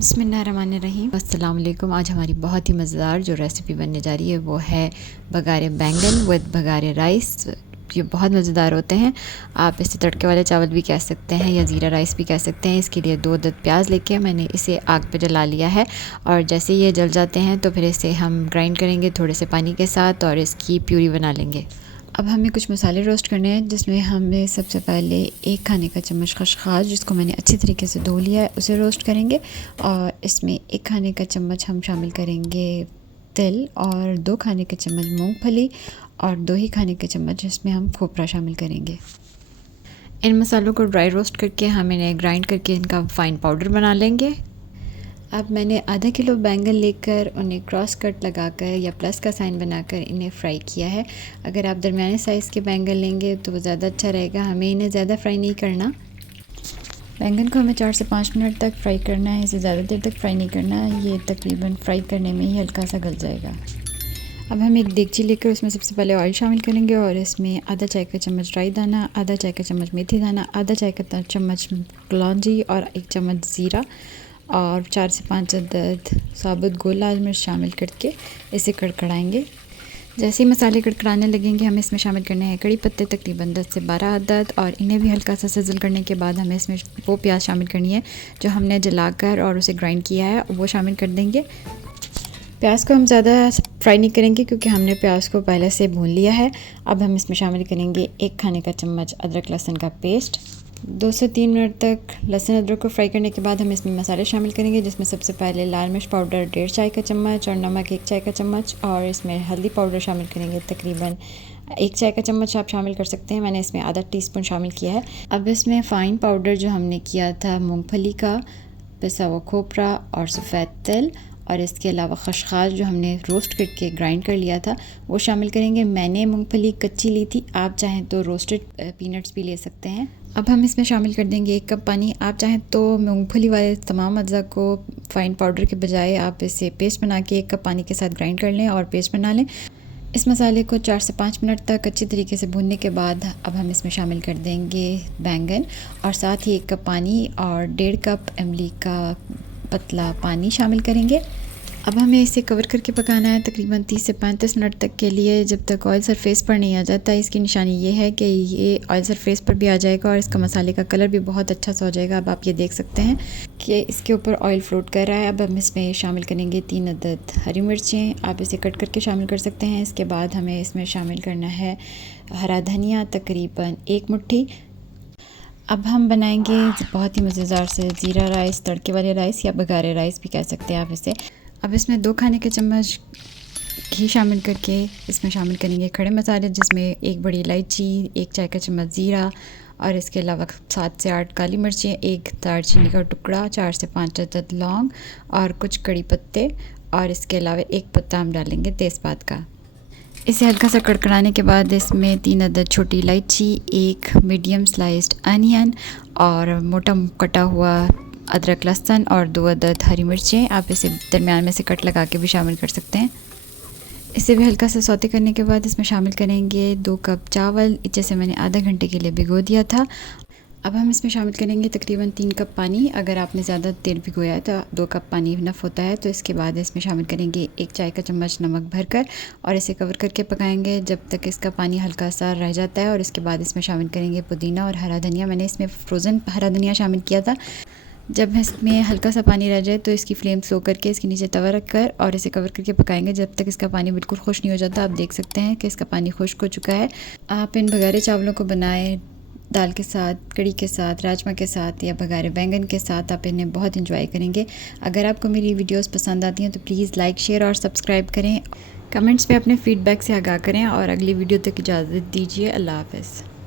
बिस्मिल्लाहिर्रहमानिर्रहीम। अस्सलाम वालेकुम। आज हमारी बहुत ही मज़ेदार जो रेसिपी बनने जा रही है वो है बघारे बैंगन विद बघारे राइस। ये बहुत मज़ेदार होते हैं। आप इसे तड़के वाले चावल भी कह सकते हैं या ज़ीरा राइस भी कह सकते हैं। इसके लिए 2 अदद प्याज लेके मैंने इसे आग पे जला लिया है और जैसे ये जल जाते हैं तो फिर इसे हम ग्राइंड करेंगे थोड़े से पानी के साथ और इसकी प्यूरी बना लेंगे। अब हमें कुछ मसाले रोस्ट करने हैं, जिसमें हमें सबसे पहले 1 खाने का चम्मच खसखस, जिसको मैंने अच्छी तरीके से धो लिया है, उसे रोस्ट करेंगे। और इसमें 1 खाने का चम्मच हम शामिल करेंगे तिल और 2 खाने के चम्मच मूंगफली और 2 ही खाने के चम्मच इसमें हम खोपरा शामिल करेंगे। इन मसालों को ड्राई रोस्ट करके हम इन्हें ग्राइंड करके इनका फ़ाइन पाउडर बना लेंगे। अब मैंने आधा किलो बैंगन लेकर उन्हें क्रॉस कट लगाकर या प्लस का साइन बनाकर इन्हें फ्राई किया है। अगर आप दरमियाने साइज़ के बैंगन लेंगे तो वो ज़्यादा अच्छा रहेगा। हमें इन्हें ज़्यादा फ्राई नहीं करना। बैंगन को हमें 4 से 5 मिनट तक फ्राई करना है, इसे ज़्यादा देर तक फ्राई नहीं करना। ये तकरीबन फ्राई करने में ही हल्का सा गल जाएगा। अब हम एक देगची लेकर उसमें सबसे पहले ऑयल शामिल करेंगे और इसमें आधा चाय का चम्मच राई दाना, आधा चाय का चम्मच मेथी दाना, आधा चाय का चम्मच कलौंजी और 1 चम्मच ज़ीरा और 4 से 5 अदद साबुत गोल लाल मिर्च शामिल करके इसे कड़कड़ाएंगे। जैसे ही मसाले कड़कड़ाने लगेंगे हमें इसमें शामिल करने हैं कड़ी पत्ते तकरीबन 10 से 12 अदद और इन्हें भी हल्का सा सिजल करने के बाद हमें इसमें वो प्याज शामिल करनी है जो हमने जलाकर और उसे ग्राइंड किया है, वो शामिल कर देंगे। प्याज को हम ज़्यादा फ्राई नहीं करेंगे क्योंकि हमने प्याज को पहले से भून लिया है। अब हम इसमें शामिल करेंगे 1 खाने का चम्मच अदरक लहसुन का पेस्ट। 2 से 3 मिनट तक लहसुन अदरक को फ्राई करने के बाद हम इसमें मसाले शामिल करेंगे, जिसमें सबसे पहले लाल मिर्च पाउडर 1.5 चाय का चम्मच और नमक 1 चाय का चम्मच और इसमें हल्दी पाउडर शामिल करेंगे तकरीबन 1 चाय का चम्मच आप शामिल कर सकते हैं। मैंने इसमें आधा टीस्पून शामिल किया है। अब इसमें फ़ाइन पाउडर जो हमने किया था मूंगफली का, पिसा हुआ खोपरा और सफ़ेद तिल और इसके अलावा खसखस जो हमने रोस्ट करके ग्राइंड कर लिया था वो शामिल करेंगे। मैंने मूंगफली कच्ची ली थी, आप चाहें तो रोस्टेड पीनट्स भी ले सकते हैं। अब हम इसमें शामिल कर देंगे 1 कप पानी। आप चाहें तो मूंगफली वाले तमाम अज्जा को फ़ाइन पाउडर के बजाय आप इसे पेस्ट बना के 1 कप पानी के साथ ग्राइंड कर लें और पेस्ट बना लें। इस मसाले को 4 से 5 मिनट तक अच्छी तरीके से भूनने के बाद अब हम इसमें शामिल कर देंगे बैंगन और साथ ही 1 कप पानी और 1.5 कप इमली का पतला पानी शामिल करेंगे। अब हमें इसे कवर करके पकाना है तकरीबन 30 से 35 मिनट तक के लिए, जब तक ऑयल सरफेस पर नहीं आ जाता। इसकी निशानी ये है कि ये ऑयल सरफेस पर भी आ जाएगा और इसका मसाले का कलर भी बहुत अच्छा सा हो जाएगा। अब आप ये देख सकते हैं कि इसके ऊपर ऑयल फ्लोट कर रहा है। अब हम इसमें शामिल करेंगे 3 अदद हरी मिर्चें, आप इसे कट करके शामिल कर सकते हैं। इसके बाद हमें इसमें शामिल करना है हरा धनिया तकरीबन 1 मुट्ठी। अब हम बनाएंगे बहुत ही मज़ेदार से ज़ीरा राइस, तड़के वाले राइस या बघारे राइस भी कह सकते हैं आप इसे। अब इसमें 2 खाने के चम्मच घी शामिल करके इसमें शामिल करेंगे खड़े मसाले, जिसमें 1 बड़ी इलायची, 1 चाय का चम्मच ज़ीरा और इसके अलावा 7 से 8 काली मिर्चें, 1 दालचीनी का टुकड़ा, 4 से 5 अदद लौंग और कुछ कड़ी पत्ते और इसके अलावा 1 पत्ता हम डालेंगे तेज़पात का। इसे हल्का सा कड़कड़ाने के बाद इसमें 3 अदद छोटी इलायची, 1 मीडियम स्लाइस्ड अनियन और मोटा कटा हुआ अदरक लहसुन और 2 अदद हरी मिर्चें, आप इसे दरमियान में से कट लगा के भी शामिल कर सकते हैं। इसे भी हल्का सा सौते करने के बाद इसमें शामिल करेंगे 2 कप चावल, जैसे मैंने आधा घंटे के लिए भिगो दिया था। अब हम इसमें शामिल करेंगे तकरीबन 3 कप पानी। अगर आपने ज़्यादा देर भिगोया है तो 2 कप पानी इनफ होता है। तो इसके बाद इसमें शामिल करेंगे 1 चाय का चम्मच नमक भरकर और इसे कवर करके पकाएंगे जब तक इसका पानी हल्का सा रह जाता है। और इसके बाद इसमें शामिल करेंगे पुदीना और हरा धनिया। मैंने इसमें फ्रोज़न हरा धनिया शामिल किया था। जब इसमें हल्का सा पानी रह जाए तो इसकी फ्लेम स्लो करके इसके नीचे तवा रखकर और इसे कवर करके पकाएंगे जब तक इसका पानी बिल्कुल खुश्क नहीं हो जाता। आप देख सकते हैं कि इसका पानी खुश्क हो चुका है। आप इन बघारे चावलों को बनाएं दाल के साथ, कड़ी के साथ, राजमा के साथ या बघारे बैंगन के साथ, आप इन्हें बहुत इंजॉय करेंगे। अगर आपको मेरी वीडियोस पसंद आती हैं तो प्लीज़ लाइक, शेयर और सब्सक्राइब करें। कमेंट्स में अपने फ़ीडबैक से आगाह करें और अगली वीडियो तक इजाज़त दीजिए। अल्लाह हाफ़िज़।